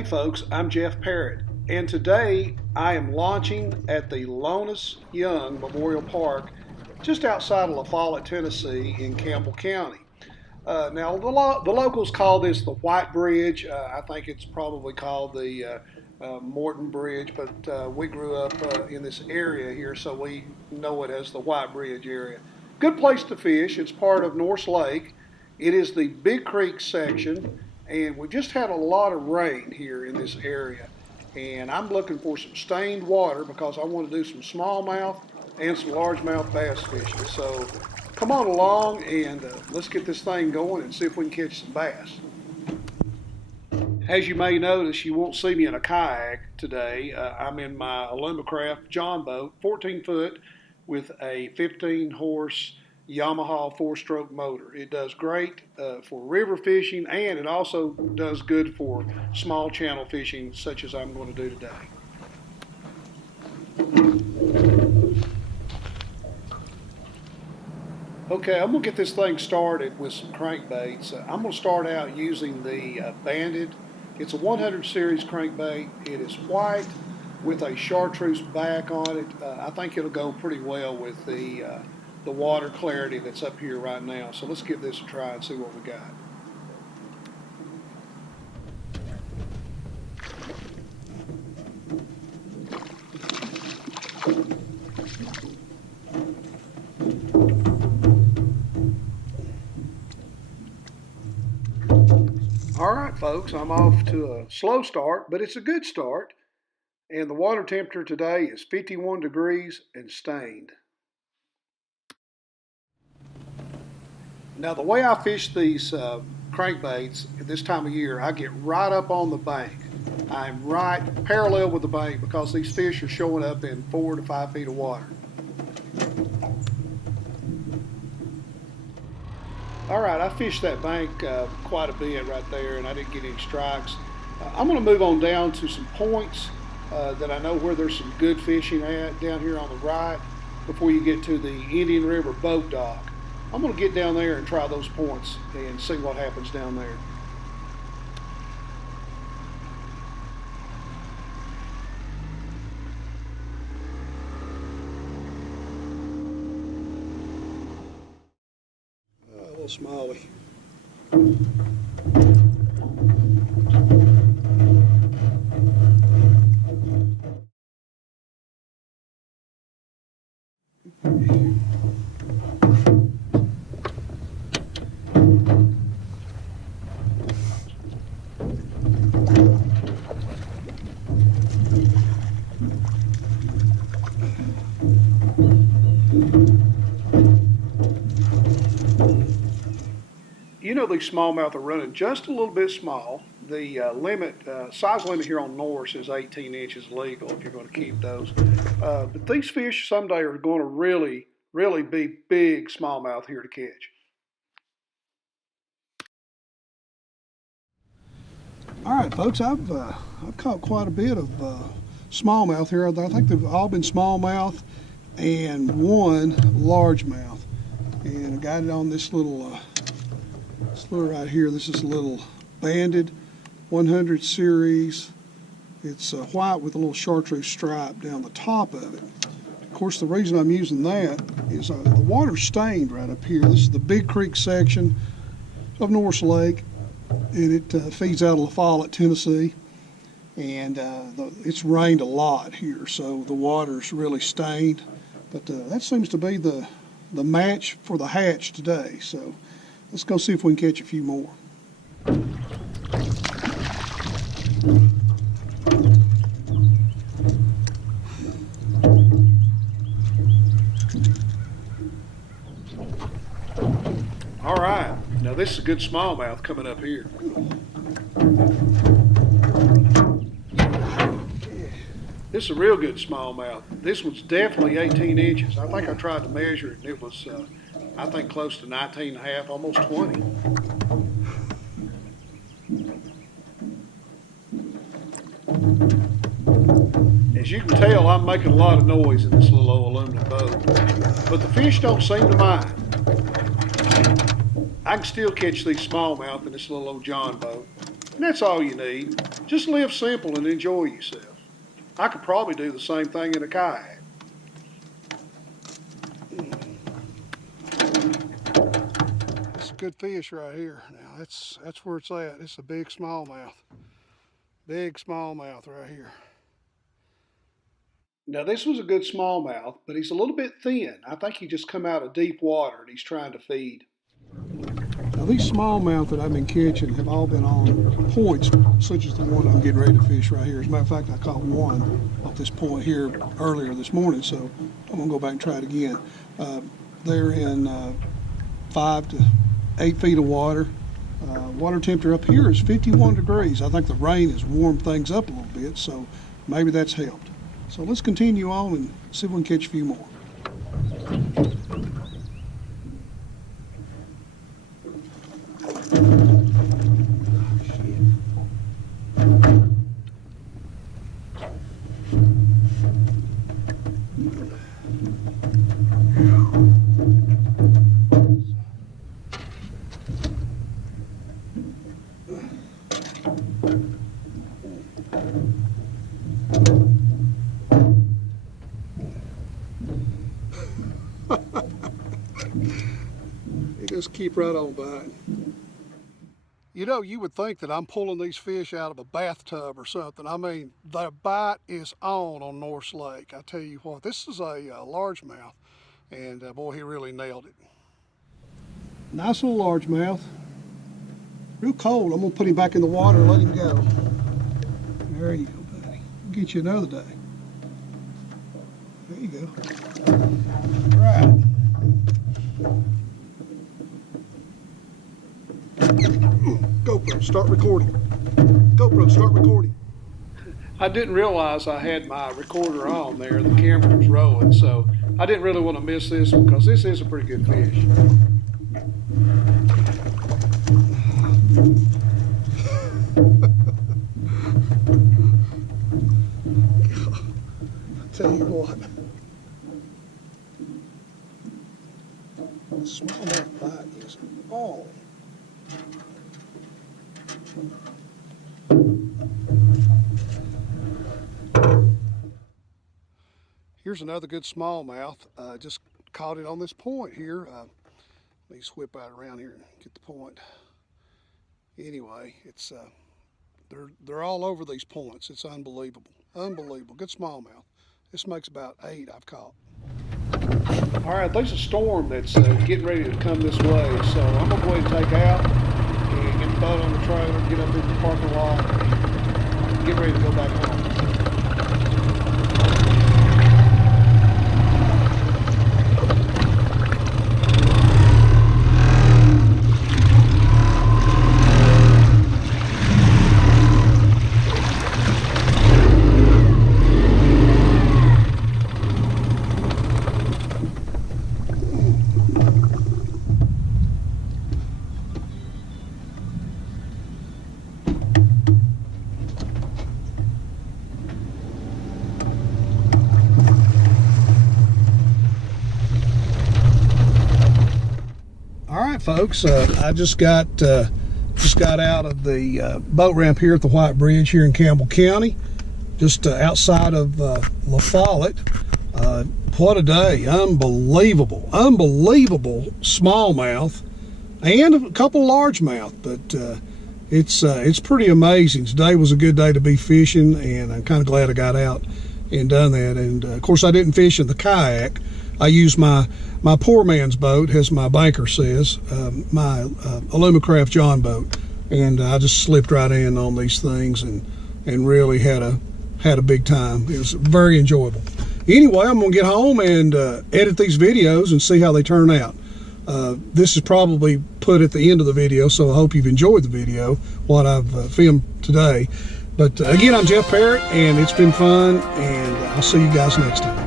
Hey folks, I'm Jeff Parrott, and today I am launching at the Lonis Young Memorial Park just outside of La Follette, Tennessee in Campbell County. Now, the locals call this the White Bridge. I think it's probably called the Morton Bridge, but we grew up in this area here, so we know it as the White Bridge area. Good place to fish. It's part of Norris Lake. It is the Big Creek section, and we just had a lot of rain here in this area. And I'm looking for some stained water because I want to do some smallmouth and some largemouth bass fishing. So come on along and let's get this thing going and see if we can catch some bass. As you may notice, you won't see me in a kayak today. I'm in my Alumacraft John boat, 14 foot with a 15 horse Yamaha 4-stroke motor. It does great for river fishing, and it also does good for small channel fishing such as I'm going to do today. Okay, I'm going to get this thing started with some crankbaits. I'm going to start out using the Banded. It's a 100 series crankbait. It is white with a chartreuse back on it. I think it'll go pretty well with the water clarity that's up here right now. So let's give this a try and see what we got. All right, folks, I'm off to a slow start, but it's a good start. And the water temperature today is 51 degrees and stained. Now, the way I fish these crankbaits at this time of year, I get right up on the bank. I'm right parallel with the bank because these fish are showing up in 4 to 5 feet of water. All right, I fished that bank quite a bit right there, and I didn't get any strikes. I'm going to move on down to some points that I know where there's some good fishing at down here on the right before you get to the Indian River boat dock. I'm going to get down there and try those points and see what happens down there. A little smallie. You know, these smallmouth are running just a little bit small. The size limit here on Norris is 18 inches legal if you're going to keep those. But these fish someday are going to really be big smallmouth here to catch. All right, folks, I've caught quite a bit of smallmouth here. I think they've all been smallmouth and one largemouth. And I got it on this little right here. This is a little Banded 100 series. It's white with a little chartreuse stripe down the top of it. Of course, the reason I'm using that is the water's stained right up here. This is the Big Creek section of Norris Lake, and it feeds out of La Follette, Tennessee. And it's rained a lot here, so the water's really stained. But that seems to be the match for the hatch today. So let's go see if we can catch a few more. All right, now this is a good smallmouth coming up here. This is a real good smallmouth. This one's definitely 18 inches. I think I tried to measure it, and it was I think close to 19 and a half, almost 20. As you can tell, I'm making a lot of noise in this little old aluminum boat, but the fish don't seem to mind. I can still catch these smallmouth in this little old John boat. And that's all you need. Just live simple and enjoy yourself. I could probably do the same thing in a kayak. It's a good fish right here. Now that's where it's at. It's a big smallmouth. Big smallmouth right here. Now this was a good smallmouth, but he's a little bit thin. I think he just come out of deep water and he's trying to feed. Now these smallmouth that I've been catching have all been on points, such as the one I'm getting ready to fish right here. As a matter of fact, I caught one off this point here earlier this morning, so I'm gonna go back and try it again. They're in 5 to 8 feet of water. Water temperature up here is 51 degrees. I think the rain has warmed things up a little bit, so maybe that's helped. So let's continue on and see if we can catch a few more. They just keep right on biting. You know, you would think that I'm pulling these fish out of a bathtub or something. I mean, the bite is on Norris Lake. I tell you what, this is a largemouth, and boy, he really nailed it. Nice little largemouth. Real cold. I'm gonna put him back in the water and let him go. There you go, buddy. I'll get you another day. There you go. All right. GoPro, start recording. GoPro, start recording. I didn't realize I had my recorder on there. The camera was rolling, so I didn't really want to miss this one because this is a pretty good fish. I'll tell you what. The smallmouth bite is on. Here's another good smallmouth. Just caught it on this point here. Let me just whip out around here and get the point. Anyway, it's they're all over these points. It's unbelievable, unbelievable. Good smallmouth. This makes about 8 I've caught. All right, there's a storm that's getting ready to come this way, so I'm gonna go ahead and take out and get the boat on the trailer, get up in the parking lot, and get ready to go back home. Folks, I just got out of the boat ramp here at the White Bridge here in Campbell County, just outside of La Follette. What a day! Unbelievable smallmouth and a couple largemouth, but it's pretty amazing. Today was a good day to be fishing, and I'm kind of glad I got out and done that. And of course, I didn't fish in the kayak. I used my poor man's boat, as my banker says, my Alumacraft John boat, and I just slipped right in on these things and really had a big time. It was very enjoyable. Anyway, I'm gonna get home and edit these videos and see how they turn out. This is probably put at the end of the video, so I hope you've enjoyed the video, what I've filmed today. But again, I'm Jeff Parrott, and it's been fun, and I'll see you guys next time.